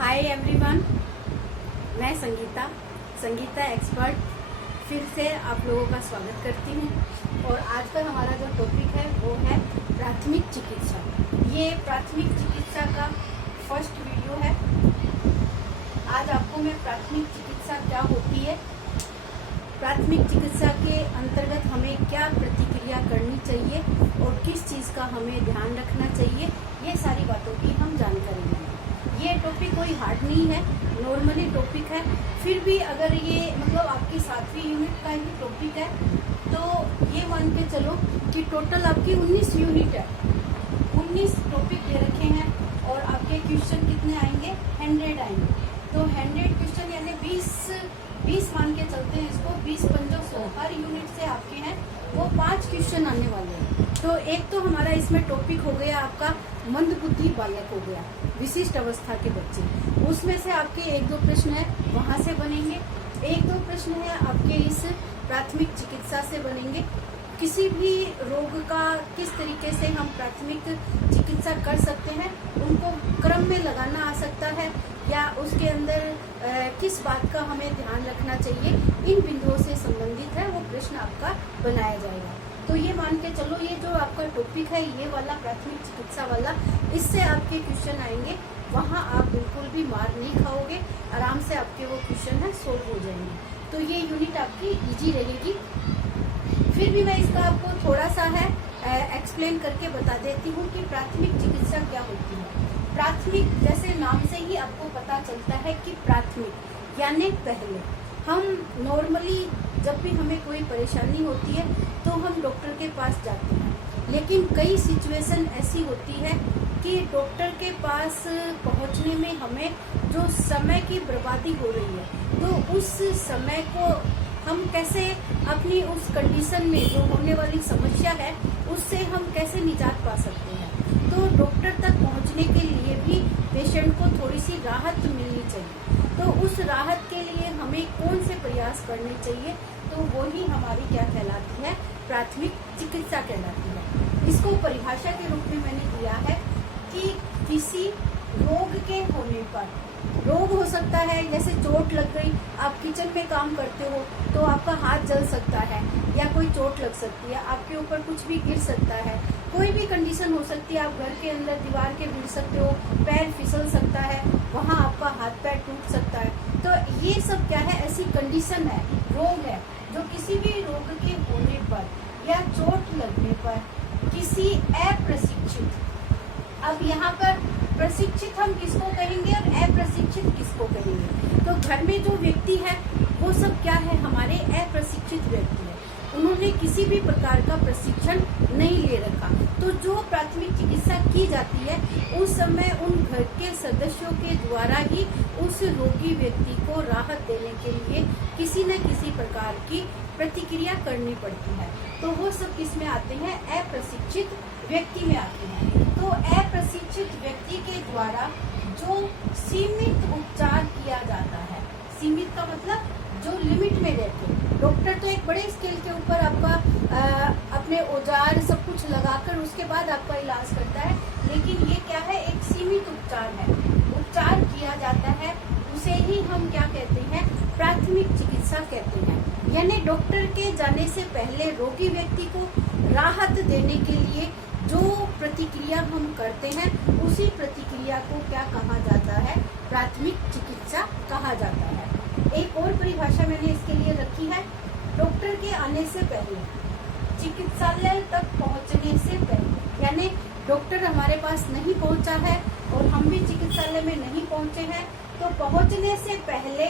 Hi everyone, मैं Sangeeta expert फिर से आप लोगों का स्वागत करती हूँ। और आज का हमारा जो टॉपिक है वो है प्राथमिक चिकित्सा। ये प्राथमिक चिकित्सा का फर्स्ट वीडियो है। आज आपको मैं प्राथमिक चिकित्सा क्या होती है, प्राथमिक चिकित्सा के अंतर्गत हमें क्या प्रतिक्रिया करनी चाहिए और किस चीज़ का हमें ध्यान रखना चाहिए, ये सारी बातों की हम जानकारी लेंगे। ये टॉपिक कोई हार्ड नहीं है, नॉर्मली टॉपिक है। फिर भी अगर ये मतलब आपकी 7वीं यूनिट का ही टॉपिक है तो ये मान के चलो कि टोटल आपकी 19 यूनिट है, 19 टॉपिक दे रखे हैं और आपके क्वेश्चन कितने आएंगे, 100 आएंगे। तो 100 क्वेश्चन यानी 20 मान के चलते हैं इसको, 20 पंजों 100, हर यूनिट से आपके हैं वो 5 क्वेश्चन आने वाले हैं। तो एक तो हमारा इसमें टॉपिक हो गया आपका मंदबुद्धि बालक हो गया, विशिष्ट अवस्था के बच्चे। उसमें से आपके 1-2 प्रश्न है वहां से बनेंगे, 1-2 प्रश्न है आपके इस प्राथमिक चिकित्सा से बनेंगे। किसी भी रोग का किस तरीके से हम प्राथमिक चिकित्सा कर सकते हैं, उनको क्रम में लगाना आ सकता है या उसके अंदर किस बात का हमें ध्यान रखना चाहिए, इन बिंदुओं से संबंधित है वो प्रश्न आपका बनाया जाएगा। तो ये मान के चलो ये जो आपका टॉपिक है ये वाला प्राथमिक चिकित्सा वाला, इससे आपके क्वेश्चन आएंगे, वहाँ आप बिल्कुल भी मार नहीं खाओगे, आराम से आपके वो क्वेश्चन है सोल्व हो जाएंगे। तो ये यूनिट आपकी इजी रहेगी। फिर भी मैं इसका आपको थोड़ा सा है एक्सप्लेन करके बता देती हूँ कि प्राथमिक चिकित्सा क्या होती है। प्राथमिक जैसे नाम से ही आपको पता चलता है कि प्राथमिक यानी पहले। हम नॉर्मली जब भी हमें कोई परेशानी होती है तो हम डॉक्टर के पास जाते हैं, लेकिन कई सिचुएशन ऐसी होती है कि डॉक्टर के पास पहुंचने में हमें जो समय की बर्बादी हो रही है, तो उस समय को हम कैसे अपनी उस कंडीशन में जो होने वाली समस्या है उससे हम कैसे निजात पा सकते हैं। तो डॉक्टर तक पहुंचने के लिए भी पेशेंट को थोड़ी सी राहत मिलनी चाहिए। तो उस राहत के लिए हमें कौन से प्रयास करने चाहिए, तो वो ही हमारी क्या कहलाती है, प्राथमिक चिकित्सा कहलाती है। इसको परिभाषा के रूप में मैंने दिया है कि किसी रोग के होने पर, रोग हो सकता है जैसे चोट लग गई, आप किचन में काम करते हो तो आपका हाथ जल सकता है या कोई चोट लग सकती है, आपके ऊपर कुछ भी गिर सकता है, कोई भी कंडीशन हो सकती है, आप घर के अंदर दीवार के गिर सकते हो, पैर फिसल सकता है, वहाँ आपका हाथ पैर टूट सकता है। तो ये सब क्या है, ऐसी कंडीशन है, रोग है, जो किसी भी रोग के होने पर या चोट लगने पर किसी अप्रशिक्षित, अब यहाँ पर प्रशिक्षित हम किसको कहेंगे और अप्रशिक्षित किसको कहेंगे, तो घर में जो व्यक्ति है वो सब क्या है, हमारे अप्रशिक्षित व्यक्ति है, उन्होंने किसी भी प्रकार का प्रशिक्षण नहीं ले रखा। तो जो प्राथमिक चिकित्सा की जाती है उस समय उन घर के सदस्यों के द्वारा ही उस रोगी व्यक्ति को राहत देने के लिए किसी न किसी प्रकार की प्रतिक्रिया करनी पड़ती है। तो वो सब किस में आते हैं, अप्रशिक्षित व्यक्ति में आते हैं। तो अप्रशिक्षित व्यक्ति के द्वारा जो सीमित उपचार किया जाता है, सीमित का मतलब जो लिमिट में रहते हैं। डॉक्टर तो एक बड़े स्केल के ऊपर आपका अपने औजार सब कुछ लगाकर उसके बाद आपका इलाज करता है, लेकिन ये क्या है, एक सीमित उपचार है, उपचार किया जाता है, उसे ही हम क्या कहते हैं, प्राथमिक चिकित्सा कहते हैं। यानी डॉक्टर के जाने से पहले रोगी व्यक्ति को राहत देने के लिए जो प्रतिक्रिया हम करते हैं उसी प्रतिक्रिया को क्या कहा जाता है, प्राथमिक चिकित्सा कहा जाता है। एक और परिभाषा मैंने इसके लिए रखी है, डॉक्टर के आने से पहले, चिकित्सालय तक पहुंचने से पहले, यानी डॉक्टर हमारे पास नहीं पहुंचा है और हम भी चिकित्सालय में नहीं पहुंचे हैं, तो पहुंचने से पहले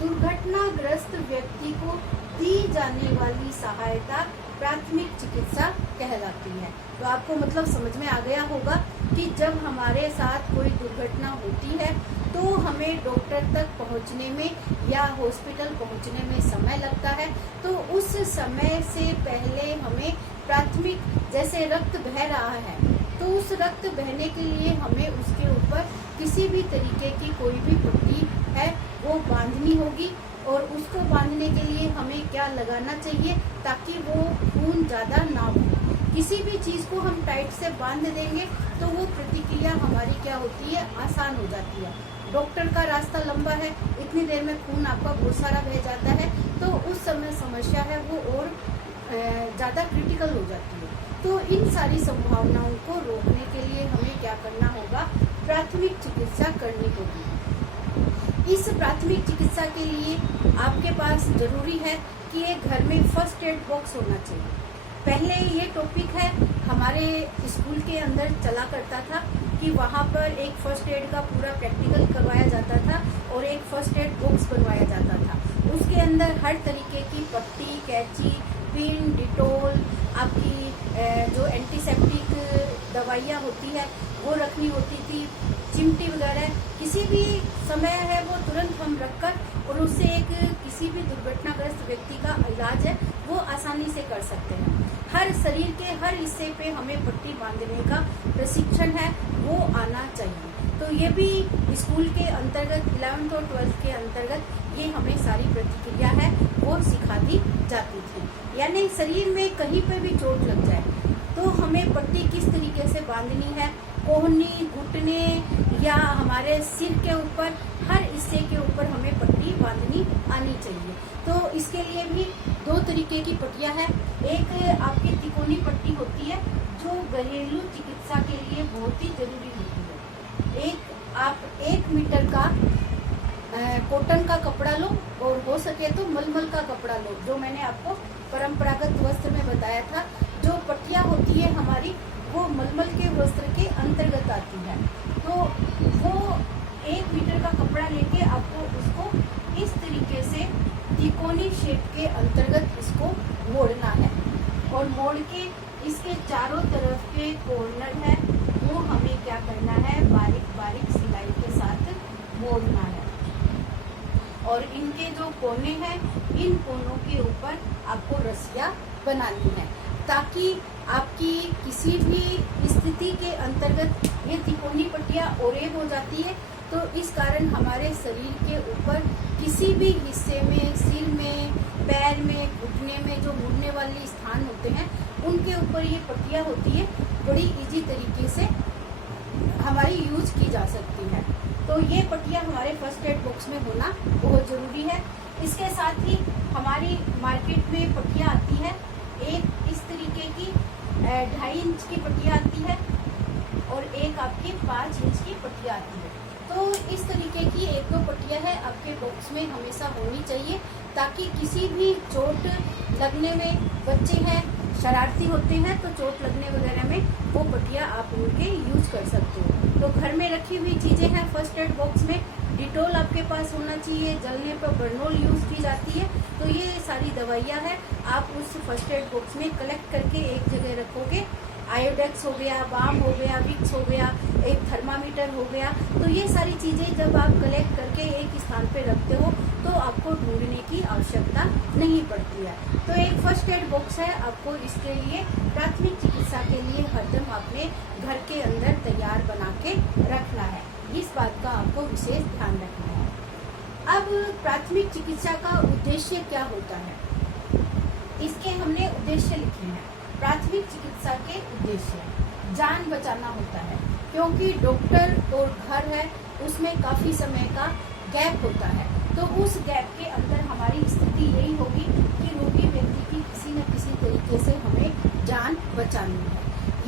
दुर्घटनाग्रस्त व्यक्ति को दी जाने वाली सहायता प्राथमिक चिकित्सा कहलाती है। तो आपको मतलब समझ में आ गया होगा कि जब हमारे साथ कोई दुर्घटना होती है तो हमें डॉक्टर तक पहुंचने में या हॉस्पिटल पहुंचने में समय लगता है, तो उस समय से पहले हमें प्राथमिक, जैसे रक्त बह रहा है तो उस रक्त बहने के लिए हमें उसके ऊपर किसी भी तरीके की कोई भी पट्टी है वो बांधनी होगी, और उसको बांधने के लिए हमें क्या लगाना चाहिए ताकि वो खून ज़्यादा ना हो। किसी भी चीज़ को हम टाइट से बांध देंगे तो वो प्रतिक्रिया हमारी क्या होती है आसान हो जाती है। डॉक्टर का रास्ता लंबा है, इतनी देर में खून आपका बहुत सारा बह जाता है, तो उस समय समस्या है वो और ज़्यादा क्रिटिकल हो जाती है। तो इन सारी संभावनाओं को रोकने के लिए हमें क्या करना होगा, प्राथमिक चिकित्सा करनी होगी। इस प्राथमिक चिकित्सा के लिए आपके पास जरूरी है कि एक घर में फर्स्ट एड बॉक्स होना चाहिए। पहले ये टॉपिक है हमारे स्कूल के अंदर चला करता था कि वहाँ पर एक फर्स्ट एड का पूरा प्रैक्टिकल करवाया जाता था और एक फर्स्ट एड बॉक्स बनवाया जाता था। उसके अंदर हर तरीके की पट्टी, कैंची, पिन, डिटोल, आपकी जो एंटीसेप्टिक दवाइयाँ होती है वो रखनी होती थी, चिमटी वगैरह किसी भी समय है वो तुरंत हम रखकर और उससे एक किसी भी दुर्घटनाग्रस्त व्यक्ति का इलाज है वो आसानी से कर सकते हैं। हर शरीर के हर हिस्से पे हमें पट्टी बांधने का प्रशिक्षण है वो आना चाहिए। तो ये भी स्कूल के अंतर्गत 11th और 12th के अंतर्गत ये हमें सारी प्रतिक्रिया है वो सिखा दी जाती थी। यानी शरीर में कहीं पे भी चोट लग जाए तो हमें पट्टी किस तरीके से बांधनी है, कोहनी, घुटने या हमारे सिर के ऊपर हर हिस्से के ऊपर हमें पट्टी बांधनी आनी चाहिए। तो इसके लिए भी दो तरीके की पट्टियां हैं। एक आपकी तिकोनी पट्टी होती है जो घरेलू चिकित्सा के लिए बहुत ही जरूरी होती है। एक आप 1 मीटर का कॉटन का कपड़ा लो और हो सके तो मलमल का कपड़ा लो, जो मैंने आपको परंपरागत वस्त्र में बताया था। जो पट्टियां होती है हमारी वो मलमल के वस्त्र के अंतर्गत आती है। तो वो 1 मीटर का कपड़ा लेके आपको उसको इस तरीके से तिकोनी शेप के अंतर्गत इसको मोड़ना है और मोड़ के इसके चारों तरफ के कॉर्नर है वो हमें क्या करना है, बारीक बारीक सिलाई के साथ मोड़ना है। और इनके जो कोने हैं इन कोनों के ऊपर आपको रस्सियाँ बनानी है ताकि आपकी किसी भी स्थिति के अंतर्गत ये तिकोनी पट्टियाँ ओरेब हो जाती है तो इस कारण हमारे शरीर के ऊपर किसी भी हिस्से में, सिर में, पैर में, घुटने में जो मुड़ने वाले स्थान होते हैं उनके ऊपर ये पट्टियाँ होती है बड़ी इजी तरीके से हमारी यूज की जा सकती है। तो ये पट्टियाँ हमारे फर्स्ट एड बॉक्स में होना बहुत ज़रूरी है। इसके साथ ही हमारी मार्केट में पट्टियाँ आती है, एक इस तरीके की 2.5 इंच की पट्टियाँ आती है और एक आपकी 5 इंच की पट्टियाँ आती है। तो इस तरीके की 1-2 पट्टियाँ है आपके बॉक्स में हमेशा होनी चाहिए ताकि किसी भी चोट लगने में, बच्चे हैं शरारती होते हैं तो चोट लगने वगैरह में वो पट्टियाँ आप उनके यूज कर सकते हो। तो घर में रखी हुई चीज़ें हैं फर्स्ट एड बॉक्स में, डिटोल आपके पास होना चाहिए, जलने पर बर्नोल यूज की जाती है। तो ये सारी दवाइयाँ हैं आप उस फर्स्ट एड बॉक्स में कलेक्ट करके एक जगह रखोगे। आयोडेक्स हो गया, बाम हो गया, विक्स हो गया, एक थर्मामीटर हो गया। तो ये सारी चीज़ें जब आप कलेक्ट करके एक स्थान पे रखते हो तो आपको ढूंढने की आवश्यकता नहीं पड़ती है। तो एक फर्स्ट एड बॉक्स है आपको इसके लिए प्राथमिक चिकित्सा के लिए हरदम अपने घर के अंदर तैयार बना के रखना है। इस बात का आपको विशेष ध्यान रखना है। अब प्राथमिक चिकित्सा का उद्देश्य क्या होता है, इसके हमने उद्देश्य लिखे हैं। प्राथमिक चिकित्सा के उद्देश्य जान बचाना होता है क्योंकि डॉक्टर और घर है उसमें काफ़ी समय का गैप होता है। तो उस गैप के अंदर हमारी स्थिति यही होगी कि रोगी व्यक्ति की किसी न किसी तरीके से हमें जान बचानी है।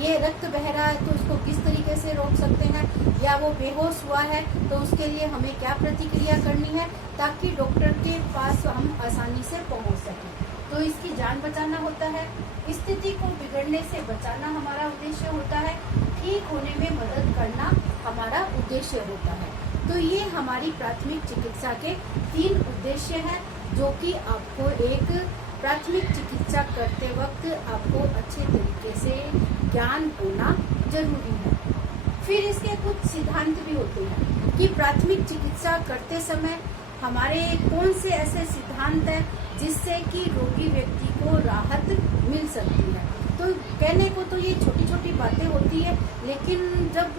ये रक्त बह रहा है तो उसको किस तरीके से रोक सकते हैं, या वो बेहोश हुआ है तो उसके लिए हमें क्या प्रतिक्रिया करनी है ताकि डॉक्टर के पास हम आसानी से पहुंच सकें। तो इसकी जान बचाना होता है, स्थिति को बिगड़ने से बचाना हमारा उद्देश्य होता है, ठीक होने में मदद करना हमारा उद्देश्य होता है। तो ये हमारी प्राथमिक चिकित्सा के 3 उद्देश्य हैं जो कि आपको एक प्राथमिक चिकित्सा करते वक्त आपको अच्छे तरीके से ज्ञान होना जरूरी है। फिर इसके कुछ सिद्धांत भी होते हैं कि प्राथमिक चिकित्सा करते समय हमारे कौन से ऐसे सिद्धांत हैं जिससे कि रोगी व्यक्ति को राहत मिल सकती है। तो कहने को तो ये छोटी छोटी बातें होती है, लेकिन जब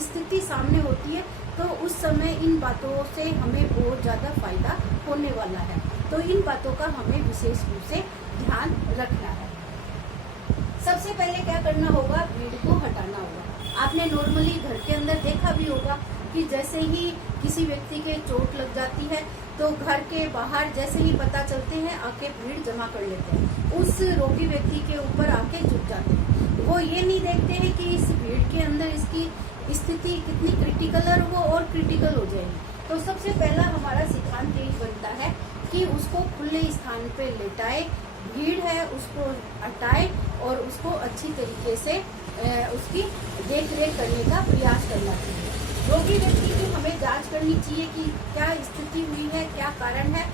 स्थिति सामने होती है तो उस समय इन बातों से हमें बहुत ज़्यादा फायदा होने वाला है। तो इन बातों का हमें विशेष रूप से ध्यान रखना है। सबसे पहले क्या करना होगा, भीड़ को हटाना होगा। आपने नॉर्मली घर के अंदर देखा भी होगा कि जैसे ही किसी व्यक्ति के चोट लग जाती है तो घर के बाहर जैसे ही पता चलते हैं आके भीड़ जमा कर लेते हैं, उस रोगी व्यक्ति के ऊपर आके झुक जाते हैं। वो ये नहीं देखते हैं कि इस भीड़ के अंदर इसकी स्थिति कितनी क्रिटिकल है, वो और क्रिटिकल हो जाएगी। तो सबसे पहला हमारा सिद्धांत यही बनता है कि उसको खुले स्थान पे लेटाए, भीड़ है उसको हटाए और उसको अच्छी तरीके से उसकी देख रेख करने का प्रयास करना चाहिए। रोगी व्यक्ति की हमें जांच करनी चाहिए कि क्या स्थिति हुई है, क्या कारण है,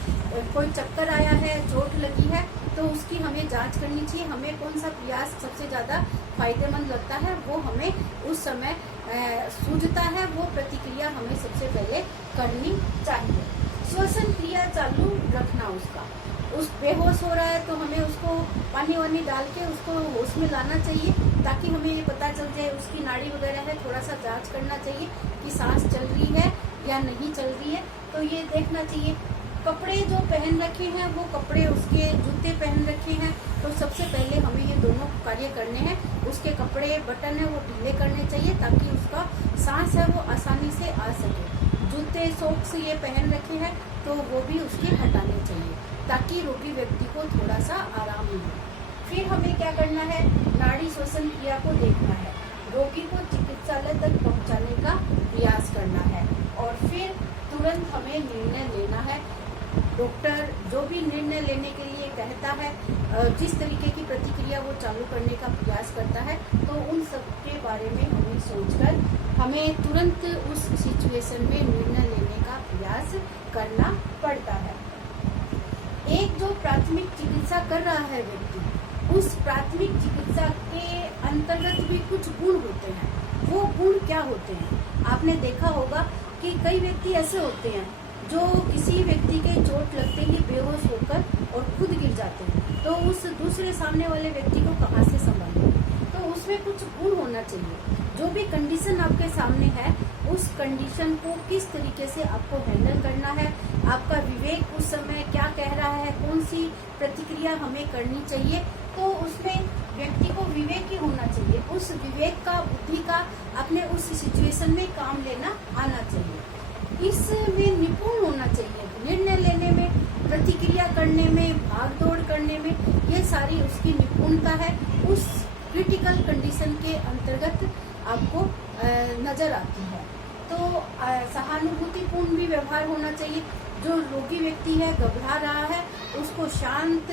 कोई चक्कर आया है, चोट लगी है, तो उसकी हमें जांच करनी चाहिए। हमें कौन सा प्रयास सबसे ज़्यादा फायदेमंद लगता है वो हमें उस समय सूझता है, वो प्रतिक्रिया हमें सबसे पहले करनी चाहिए। श्वसन क्रिया चालू रखना उसका, उस बेहोश हो रहा है तो हमें उसको पानी वानी डाल के उसको होश में लाना चाहिए, ताकि हमें ये पता चल जाए उसकी नाड़ी वगैरह है, थोड़ा सा जांच करना चाहिए कि सांस चल रही है या नहीं चल रही है, तो ये देखना चाहिए। कपड़े जो पहन रखे हैं वो कपड़े, उसके जूते पहन रखे हैं, तो सबसे पहले हमें ये दोनों कार्य करने हैं। उसके कपड़े बटन है वो ढीले करने चाहिए ताकि उसका सांस है वो आसानी से आ सके। जूते सॉक्स ये पहन रखे हैं तो वो भी उसके हटाने चाहिए ताकि रोगी व्यक्ति को थोड़ा सा आराम मिले। फिर हमें क्या करना है, नाड़ी श्वसन क्रिया को देखना है, रोगी को चिकित्सालय तक पहुंचाने का प्रयास करना है और फिर तुरंत हमें निर्णय लेना है। डॉक्टर जो भी निर्णय लेने के लिए कहता है, जिस तरीके की प्रतिक्रिया वो चालू करने का प्रयास करता है, तो उन सब के बारे में हमें सोचकर हमें तुरंत उस सिचुएशन में निर्णय लेने का प्रयास करना पड़ता है। एक जो प्राथमिक चिकित्सा कर रहा है व्यक्ति, उस प्राथमिक चिकित्सा के अंतर्गत भी कुछ गुण होते हैं। वो गुण क्या होते हैं? आपने देखा होगा कि कई व्यक्ति ऐसे होते हैं जो किसी व्यक्ति के चोट लगते ही बेहोश होकर और खुद गिर जाते हैं, तो उस दूसरे सामने वाले व्यक्ति को कहाँ से संभालें? तो उसमें कुछ गुण होना चाहिए। जो भी कंडीशन आपके सामने है, उस कंडीशन को किस तरीके से आपको हैंडल करना है, आपका विवेक उस समय क्या कह रहा है, कौन सी प्रतिक्रिया हमें करनी चाहिए, तो उसमें व्यक्ति को विवेक ही होना चाहिए। उस विवेक का, बुद्धि का अपने उस सिचुएशन में काम लेना आना चाहिए। इसमें निपुण होना चाहिए, निर्णय लेने में, प्रतिक्रिया करने में, भाग दौड़ करने में, ये सारी उसकी निपुणता है। उस क्रिटिकल कंडीशन के अंतर्गत आपको नजर आती है। तो सहानुभूतिपूर्ण भी व्यवहार होना चाहिए। जो रोगी व्यक्ति है, घबरा रहा है, उसको शांत,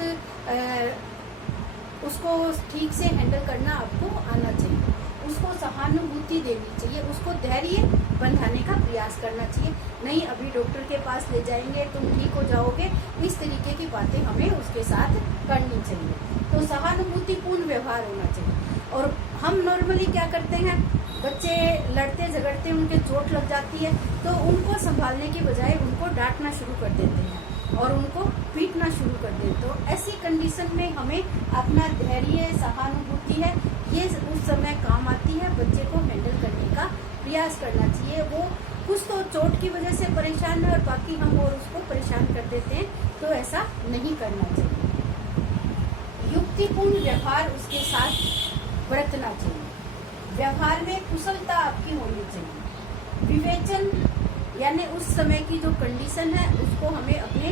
उसको ठीक से हैंडल करना आपको आना चाहिए। उसको सहानुभूति देनी चाहिए, उसको धैर्य बंधाने का प्रयास करना चाहिए। नहीं, अभी डॉक्टर के पास ले जाएंगे, तुम ठीक हो जाओगे, इस तरीके की बातें हमें उसके साथ करनी चाहिए। तो सहानुभूतिपूर्ण व्यवहार होना चाहिए। और हम नॉर्मली क्या करते हैं, बच्चे लड़ते झगड़ते उनके चोट लग जाती है तो उनको संभालने की बजाय उनको डांटना शुरू कर देते हैं और उनको पीटना शुरू कर देते हैं। तो ऐसी कंडीशन में हमें अपना धैर्य, सहानुभूति है, ये उस समय काम आती है। बच्चे को हैंडल करने का प्रयास करना चाहिए। वो कुछ तो चोट की वजह से परेशान है और बाकी हम और उसको परेशान कर देते हैं, तो ऐसा नहीं करना चाहिए। युक्तिपूर्ण व्यवहार उसके साथ बरतना चाहिए। व्यवहार में कुशलता आपकी होनी चाहिए। विवेचन यानी उस समय की जो कंडीशन है उसको हमें अपने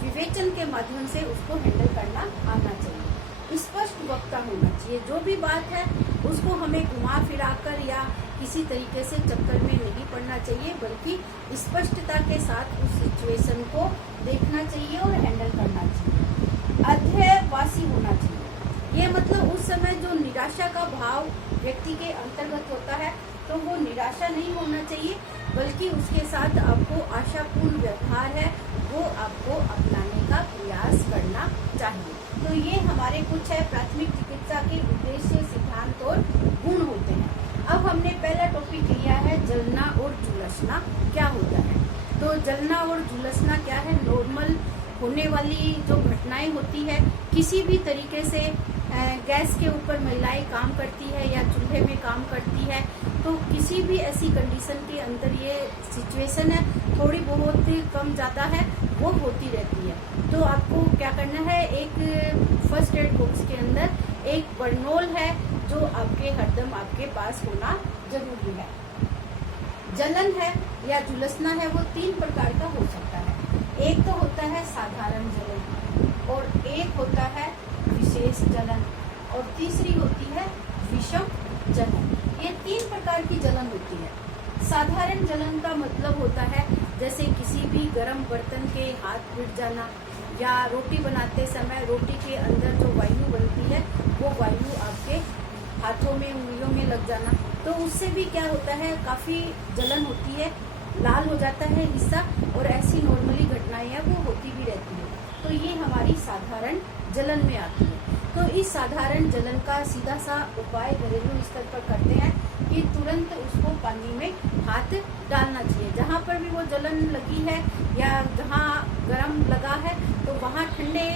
विवेचन के माध्यम से उसको हैंडल करना आना चाहिए। स्पष्ट वक्ता होना चाहिए। जो भी बात है उसको हमें घुमा फिराकर या किसी तरीके से चक्कर में नहीं पड़ना चाहिए, बल्कि स्पष्टता के साथ उस सिचुएशन को देखना चाहिए और हैंडल करना चाहिए। अध्ययवासी होना चाहिए। ये मतलब उस समय जो निराशा का भाव व्यक्ति के अंतर्गत होता है, तो वो निराशा नहीं होना चाहिए, बल्कि उसके साथ आपको आशापूर्ण व्यवहार है वो आपको अपनाने का प्रयास करना चाहिए। तो ये हमारे कुछ है प्राथमिक चिकित्सा के उद्देश्य, सिद्धांत और गुण होते हैं। अब हमने पहला टॉपिक लिया है जलना और झुलसना क्या होता है। तो जलना और झुलसना क्या है? नॉर्मल होने वाली जो घटनाएं होती है, किसी भी तरीके से गैस के ऊपर महिलाएं काम करती है या चूल्हे में काम करती है, तो किसी भी ऐसी कंडीशन के अंदर ये सिचुएशन है, थोड़ी बहुत कम ज़्यादा है, वो होती रहती है। तो आपको क्या करना है, एक फर्स्ट एड बॉक्स के अंदर एक बर्नोल है जो आपके हरदम आपके पास होना जरूरी है। जलन है या झुलसना है वो 3 प्रकार का हो सकता है। एक तो होता है साधारण जलन और एक होता है विशेष जलन और तीसरी होती है विषम जलन। ये 3 प्रकार की जलन होती है। साधारण जलन का मतलब होता है जैसे किसी भी गर्म बर्तन के हाथ पिट जाना या रोटी बनाते समय रोटी के अंदर जो वायु बनती है वो वायु आपके हाथों में उंगलियों में लग जाना, तो उससे भी क्या होता है काफ़ी जलन होती है, लाल हो जाता है हिस्सा और ऐसी नॉर्मली घटनाएं हैं वो होती भी रहती है। तो ये हमारी साधारण जलन में आती है। तो इस साधारण जलन का सीधा सा उपाय घरेलू स्तर पर करते हैं कि तुरंत उसको पानी में हाथ डालना चाहिए। जहाँ पर भी वो जलन लगी है या जहाँ गर्म लगा है तो वहाँ ठंडे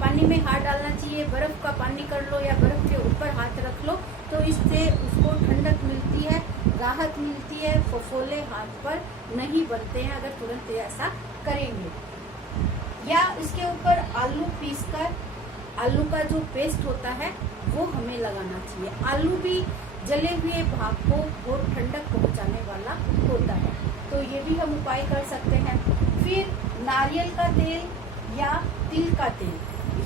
पानी में हाथ डालना चाहिए। बर्फ़ का पानी कर लो या बर्फ़ के ऊपर हाथ रख लो तो इससे उसको ठंडक मिलती है, राहत मिलती है, फफोले हाथ पर नहीं बनते हैं अगर तुरंत ऐसा करेंगे। या इसके ऊपर आलू पीसकर आलू का जो पेस्ट होता है वो हमें लगाना चाहिए। आलू भी जले हुए भाप को बहुत ठंडक पहुंचाने वाला होता है, तो ये भी हम उपाय कर सकते हैं। फिर नारियल का तेल या तिल का तेल,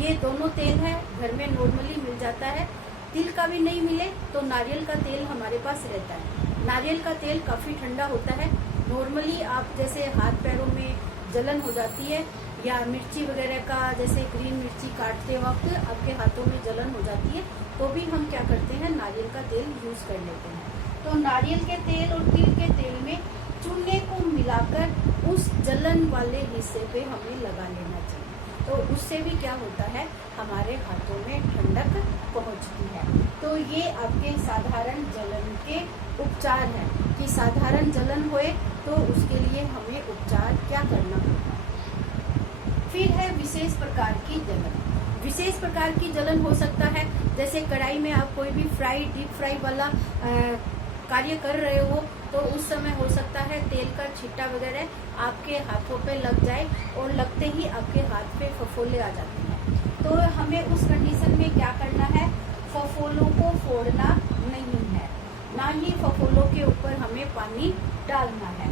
ये दोनों तेल है घर में नॉर्मली मिल जाता है। तिल का भी नहीं मिले तो नारियल का तेल हमारे पास रहता है। नारियल का तेल काफ़ी ठंडा होता है। नॉर्मली आप जैसे हाथ पैरों में जलन हो जाती है या मिर्ची वगैरह का जैसे ग्रीन मिर्ची काटते वक्त आपके हाथों में जलन हो जाती है तो भी हम क्या करते हैं नारियल का तेल यूज़ कर लेते हैं। तो नारियल के तेल और तिल के तेल में चूने को मिलाकर उस जलन वाले हिस्से पे हमें लगा लेना चाहिए, तो उससे भी क्या होता है हमारे हाथों में ठंडक पहुंचती है। तो ये आपके साधारण जलन के उपचार हैं कि साधारण जलन होए तो उसके लिए हमें उपचार क्या करना होगा। फिर है विशेष प्रकार की जलन। विशेष प्रकार की जलन हो सकता है जैसे कढ़ाई में आप कोई भी डीप फ्राई वाला कार्य कर रहे हो तो उस समय हो सकता है तेल का छिट्टा वगैरह आपके हाथों पे लग जाए और लगते ही आपके हाथ पे फफोले आ जाते हैं। तो हमें उस कंडीशन में क्या करना है, फफोलों को फोड़ना नहीं है, ना ही फफोलों के ऊपर हमें पानी डालना है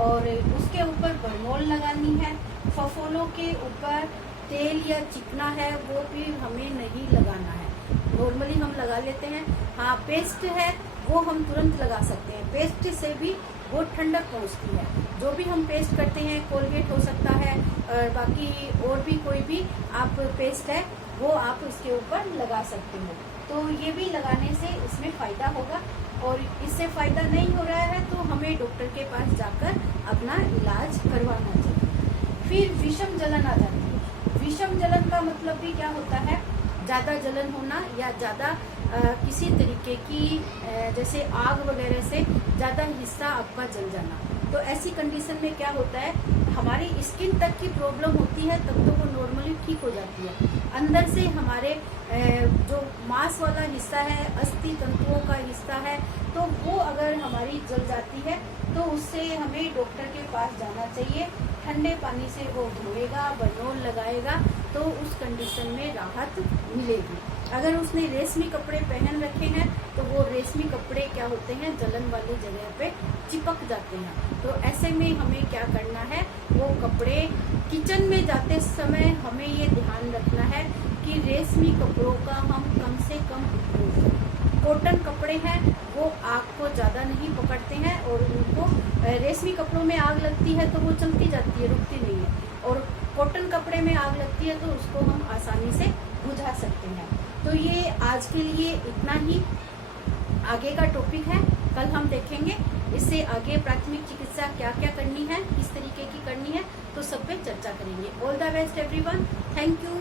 और उसके ऊपर बरमोल लगानी है। फफोलों के ऊपर तेल या चिकना है वो भी हमें नहीं लगाना है। नॉर्मली हम लगा लेते हैं। हाँ, पेस्ट है वो हम तुरंत लगा सकते हैं। पेस्ट से भी बहुत ठंडक पहुंचती है। जो भी हम पेस्ट करते हैं, कोलगेट हो सकता है और बाकी और भी कोई भी आप पेस्ट है वो आप इसके ऊपर लगा सकते हो। तो ये भी लगाने से इसमें फ़ायदा होगा और इससे फ़ायदा नहीं हो रहा है तो हमें डॉक्टर के पास जाकर अपना इलाज करवाना चाहिए। फिर विषम जलन आ जाती है। विषम जलन का मतलब भी क्या होता है, ज़्यादा जलन होना या ज़्यादा किसी तरीके की जैसे आग वगैरह से ज़्यादा हिस्सा आपका जल जाना। तो ऐसी कंडीशन में क्या होता है हमारी स्किन तक की प्रॉब्लम होती है तब तो वो नॉर्मली ठीक हो जाती है। अंदर से हमारे जो मांस वाला हिस्सा है, अस्थि तंतुओं का हिस्सा है, तो वो अगर हमारी जल जाती है तो उससे हमें डॉक्टर के पास जाना चाहिए। ठंडे पानी से वो धोएगा, बरनोल लगाएगा तो उस कंडीशन में राहत मिलेगी। अगर उसने रेशमी कपड़े पहन रखे हैं तो वो रेशमी कपड़े क्या होते हैं जलन वाली जगह पे चिपक जाते हैं। तो ऐसे में हमें क्या करना है, वो कपड़े किचन में जाते समय हमें ये ध्यान रखना है कि रेशमी कपड़ों का हम कम से कम उपयोग करें। कॉटन कपड़े हैं वो आग को ज़्यादा नहीं पकड़ते हैं और उनको रेशमी कपड़ों में आग लगती है तो वो चलती जाती है, रुकती नहीं है, और कॉटन कपड़े में आग लगती है तो उसको हम आसानी से बुझा सकते हैं। तो ये आज के लिए इतना ही। आगे का टॉपिक है कल हम देखेंगे। इससे आगे प्राथमिक चिकित्सा क्या क्या करनी है, किस तरीके की करनी है, तो सब पे चर्चा करेंगे। All the best everyone, thank you.